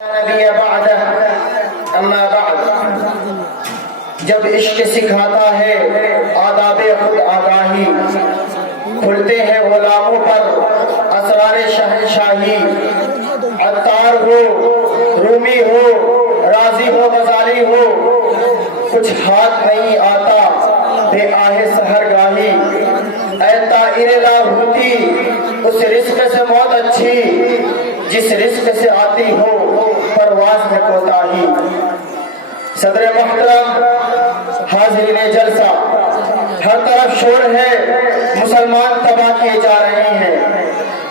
نبی بعد اما بعد جب عشق سکھاتا ہے آداب خود آگاہی کھلتے ہیں غلاموں پر اسرار شہنشاہی عطار ہو رومی ہو رازی ہو غزالی ہو کچھ ہاتھ نہیں آتا بے آہ سحرگاہی اے طائر لاہوتی اس رزق سے موت اچھی جس رزق سے آتی ہو پرواز میں کوتاہی صدر محترم حاضرین جلسہ ہر طرف شور ہے مسلمان تباہ کیے جا رہے ہیں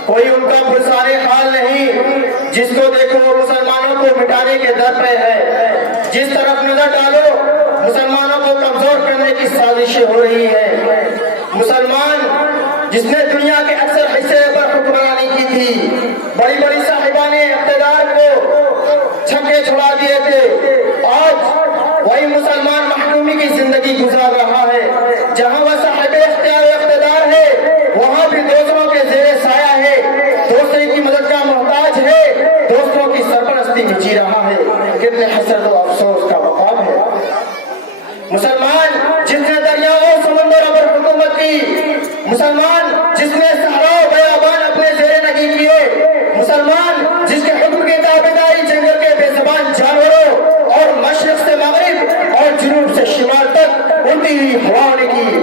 کوئی ان کا پرسان حال نہیں جس کو دیکھو مسلمانوں کو مٹانے کے در پہ ہے جس طرف نظر ڈالو مسلمانوں کو کمزور کرنے کی سازشیں ہو رہی ہیں مسلمان جس نے دنیا کے اکثر حصے پر حکمرانی کی تھی بڑی بڑی صاحبان اقتدار کو چھکے چھڑا دیے تھے آج وہی مسلمان محکومی کی زندگی گزار رہا ہے جہاں وہ صاحب اختیار اقتدار ہے وہاں بھی دوسروں کے زیر سایہ ہے دوسرے کی مدد کا محتاج ہے دوسروں کی سرپرستی میں جی رہا ہے کتنے حسرت و افسوس کا مقام ہے مسلمان جس نے دریاؤں اور سمندروں پر حکومت کی مسلمان جس نے صحرا و بیابان اپنے زیر نگی کیے مسلمان جس کے حکم کی تابعداری جنگل کے بے زبان جانوروں اور مشرق سے مغرب اور جنوب سے شمال تک اڑتی ہوئی ہواؤں نے کی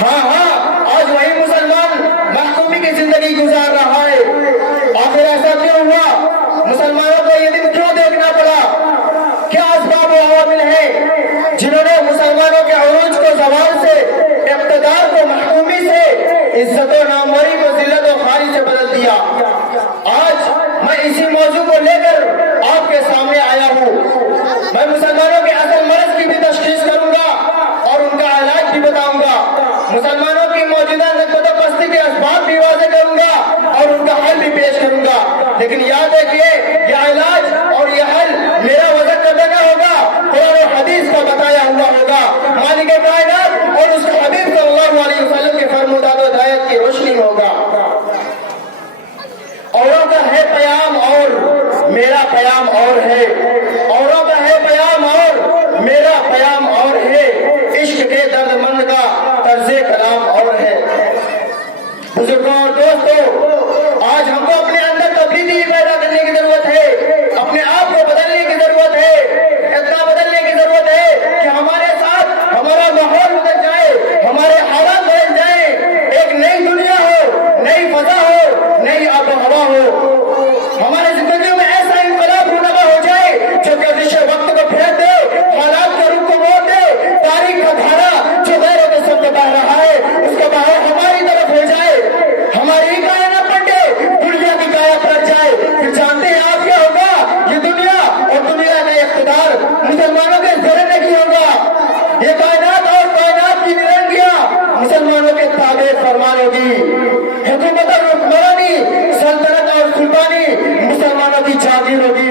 ہاں آج وہی مسلمان محکومی کی زندگی گزار رہا ہے آخر ایسا کیوں ہوا مسلمانوں کو یہ دن کیوں دیکھنا پڑا کیا اسباب و عوامل ہیں جنہوں نے مسلمانوں کے عروج کو زوال سے اقتدار کو محکومی سے عزت و ناموری کو ذلت و خواری سے بدل دیا آج میں اسی موضوع کو لے کر آپ کے سامنے آیا ہوں میں مسلمانوں کے اصل مرض کی بھی تشخیص کروں گا اور ان کا علاج بھی بتاؤں گا مسلمانوں کی موجودہ نقد و پستی کے اسباب بھی واضح کروں گا اور ان کا حل بھی پیش کروں گا لیکن یاد رکھیے یہ علاج اور یہ حل میرا وضع کردہ نہ ہوگا قرآن و حدیث کا بتایا ہوا ہوگا مالک کائنات اور اس کے حبیب صلی اللہ علیہ وسلم کے فرمودات و ہدایت کی روشنی ہوگا اوروں کا ہے پیام اور میرا پیام اور ہے اوروں کا ہے پیام اور میرا پیام اور ہے عشق کے درد مند کا طرز کلام اور ہے بزرگوں اور دوستوں آج ہم کو اپنے اندر تبدیلی پیدا کرنے کی ضرورت ہے اپنے آپ کو بدلنے کی ضرورت ہے اتنا بدلنے کی ضرورت ہے کہ ہمارے ساتھ ہمارا ماحول بدل جائے ہمارے حالات بدل جائیں ایک نئی دنیا ہو نئی فضا ہو نئی آب و ہوا ہو ہمارے زندگیوں میں ایسا انقلاب رونما ہو جائے جو گردش وقت کو پھیر دے حالات کے رخ کو موڑ دے تاریخ کا دھارا جو غیروں کے سب بہ رہا ہے اس کا بہاؤ ہماری طرف ہو جائے ہماری کایا نہ پلٹے دنیا کی کایا پلٹ جائے پھر جانتے ہیں آپ کیا ہوگا یہ دنیا اور دنیا کا اقتدار مسلمانوں کے ذرے نہیں ہوگا یہ کائنات اور کائنات کی نرنگیاں مسلمانوں کے تابع فرمان ہوگی حکومت اور حکمرانی سلطنت اور سلطانی مسلمانوں کی جاگیر ہوگی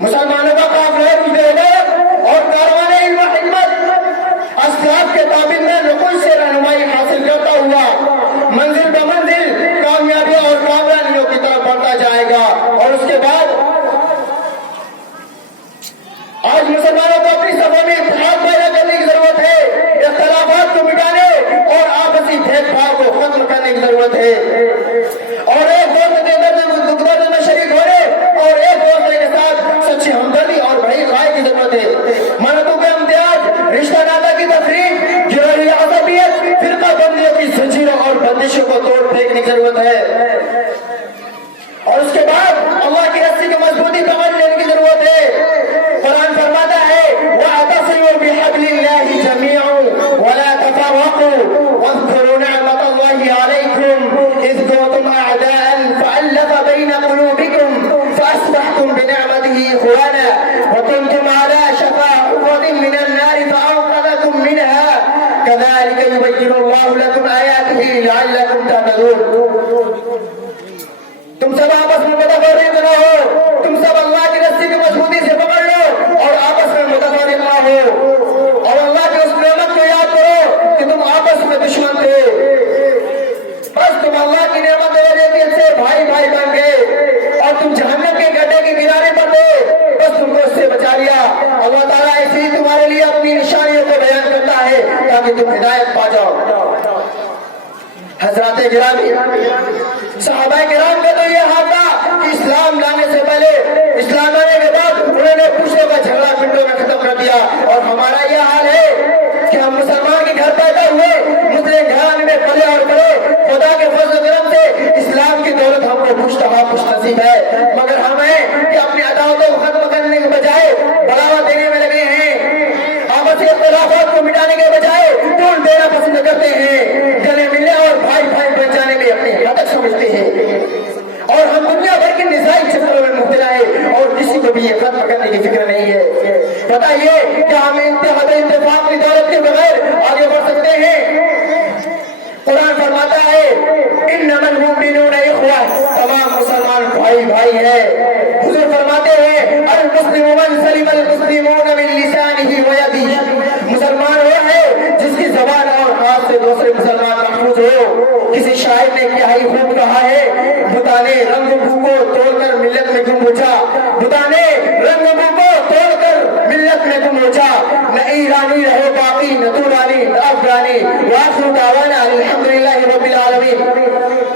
مسلمانوں کا قافلہ گزرے گا اور کاروان علم و حکمت اسلاف کے تعبیر میں نقل سے رہنمائی حاصل کرتا ہوا منزل بمنزل کامیابیوں اور کامرانیوں کی طرف بڑھتا جائے گا اور اس کے بعد آج مسلمانوں کو اپنی صفوں میں اتحاد پیدا کرنے کی ضرورت ہے اختلافات کو مٹانے اور آپسی بھید بھاؤ کو ختم کرنے کی ضرورت ہے اور ایک دوسرے کے درد میں شریک ہونے اور ایک دوسرے کے ساتھ سچی ہمدردی اور بھائی خائی کی ضرورت ہے منطق امتیاز رشتہ ناطہ کی تفریق گروہی عصبیت فرقہ بندیوں کی زنجیروں اور بندشوں کو توڑ پھینکنے کی ضرورت ہے اور اس کے بعد اللہ کی رسی کی مضبوطی پکڑ لینے کی ضرورت ہے قرآن فرماتا ہے وَاعْتَصِمُوا بِحَبْلِ اللَّهِ جَمِيعًا وَلَا تَفَرَّقُوا وَاذْكُرُوا نِعْمَةَ اللَّهِ عَلَيْكُمْ إِذْ كُنتُمْ أَعْدَاءً فَأَلَّفَ بَيْنَ قُلُوبِكُمْ فَأَصْبَحْتُمْ بِنِعْمَتِهِ إِخْوَانًا وَكُنتُمْ عَلَى شَفَا حُفْرَةٍ مِّنَ النَّارِ فَأَنقَذَكُم مِّنْهَا كَذَلِكَ يُبَيِّنُ اللَّهُ لَكُمْ آيَاتِهِ لَعَلَّكُمْ تَهْتَدُونَ تم سب آپس میں متفرق نہ ہو تم سب اللہ کی رسی کی مضبوطی سے پکڑ لو اور آپس میں متفرق نہ ہو اور اللہ کی اس نعمت کو یاد کرو کہ تم آپس میں دشمن تھے بس تم اللہ کی نعمت سے بھائی بھائی بن گئے اور تم جہنم کے گڈھے کے کنارے پر گرامی، صحابہ کرام کا تو یہ حال تھا کہ اسلام لانے سے پہلے، اسلام آنے کے بعد انہوں نے پوچھنے کا جھگڑا منٹوں میں ختم کر دیا، اور ہمارا یہ حال ہے کہ ہم مسلمان کے گھر پیدا ہوئے، مسلم گھرانے میں پلے اور بڑے، خدا کے فضل و کرم سے اسلام کی دولت ہم کو خوش نصیب ہے، مگر ہمیں کہ اپنی عداوتوں کو ختم کرنے کے بجائے بڑھاوا دینے میں لگے ہیں، آپسی اختلافات کو مٹانے کے بجائے ٹول دینا پسند کرتے ہیں، گلے ملنے اور بھائی بھائی بن جانے میں اپنی ہدف سمجھتے ہیں، اور ہم دنیا بھر کے نظائی چکروں میں مبتلا ہے اور کسی کو بھی یہ ختم کرنے کی فکر نہیں ہے۔ پتہ یہ کہ ہم اتفاق کی دولت کے بغیر آگے بڑھ سکتے ہیں؟ قرآن فرماتا ہے انما المؤمنون اخوہ، تمام مسلمان بھائی بھائی ہے۔ حضور فرماتے ہیں المسلم من سلم المسلمون من لسانه ويده، مسلمان وہ ہے جس کی زبان اور ہاتھ سے دوسرے مسلمان محفوظ ہو۔ کسی شاعر نے کیا ہی خوب کہا ہے، بتا نے رنگ بو کو توڑ کر ملت میں گم اٹھا، بتا نے رنگ بو کو توڑ کر ملت میں گم اٹھا، نہ ایرانی رہے باقی، نہ تورانی نہ افغانی، وآخر دعوانا الحمد